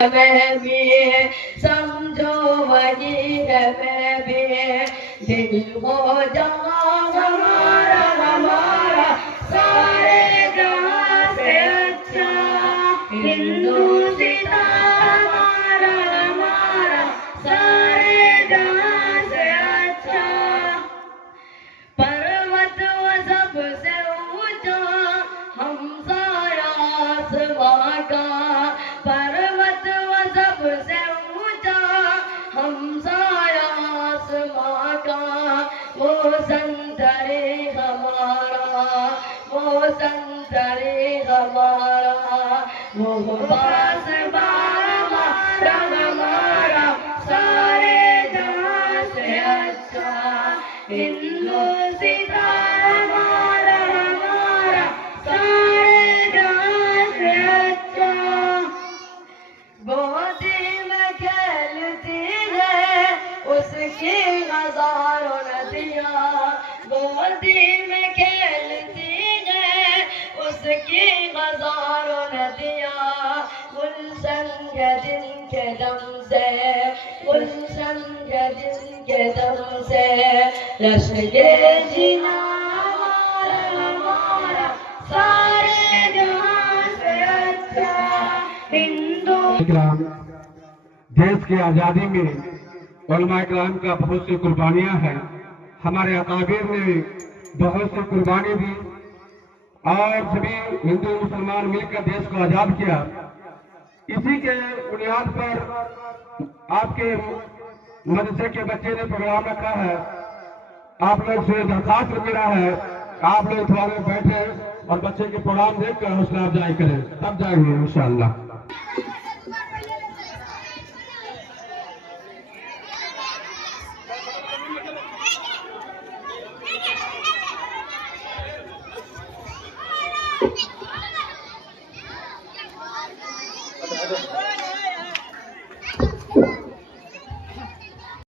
मैं भी समझो वही है मैं भी दिल हो जहाँ हमारा हमारा सारे जहाँ से अच्छा हिंदुस्तान हमारा हमारा सारे जहाँ से अच्छा पर्वत वो सबसे ऊंचा हमसाया आसमां का पर्वत वो सबसे ऊंचा हमसाया आसमां का वो संतरे हमारा वो संतरे हमारा वो पास हमारा हमारा सारे जहाँ से अच्छा हिंदुस्तान हमारा हमारा सारे जहाँ से अच्छा गोदी में खेलती है उसकी हजारों नदियाँ गोदी में खेलती है उसकी हजारों नदियाँ गुलशन के दिन के दम से गुलशन के दिन के दम से लश्कर जीना हमारा हमारा सारे जहाँ से अच्छा हिंदू। देश की आज़ादी में उलमा इकराम का बहुत सी कुर्बानियां हैं। हमारे अकाबिर ने बहुत सी कुर्बानी दी और सभी हिंदू मुसलमान मिलकर देश को आज़ाद किया। इसी के बुनियाद पर आपके मदरसे के बच्चे ने प्रोग्राम रखा है। आप लोग से दरखास्त मेरा है आप लोग थोड़ा देर बैठे और बच्चे के प्रोग्राम देखकर हौसला अफजाई करें, तब जाएंगे इंशाअल्लाह।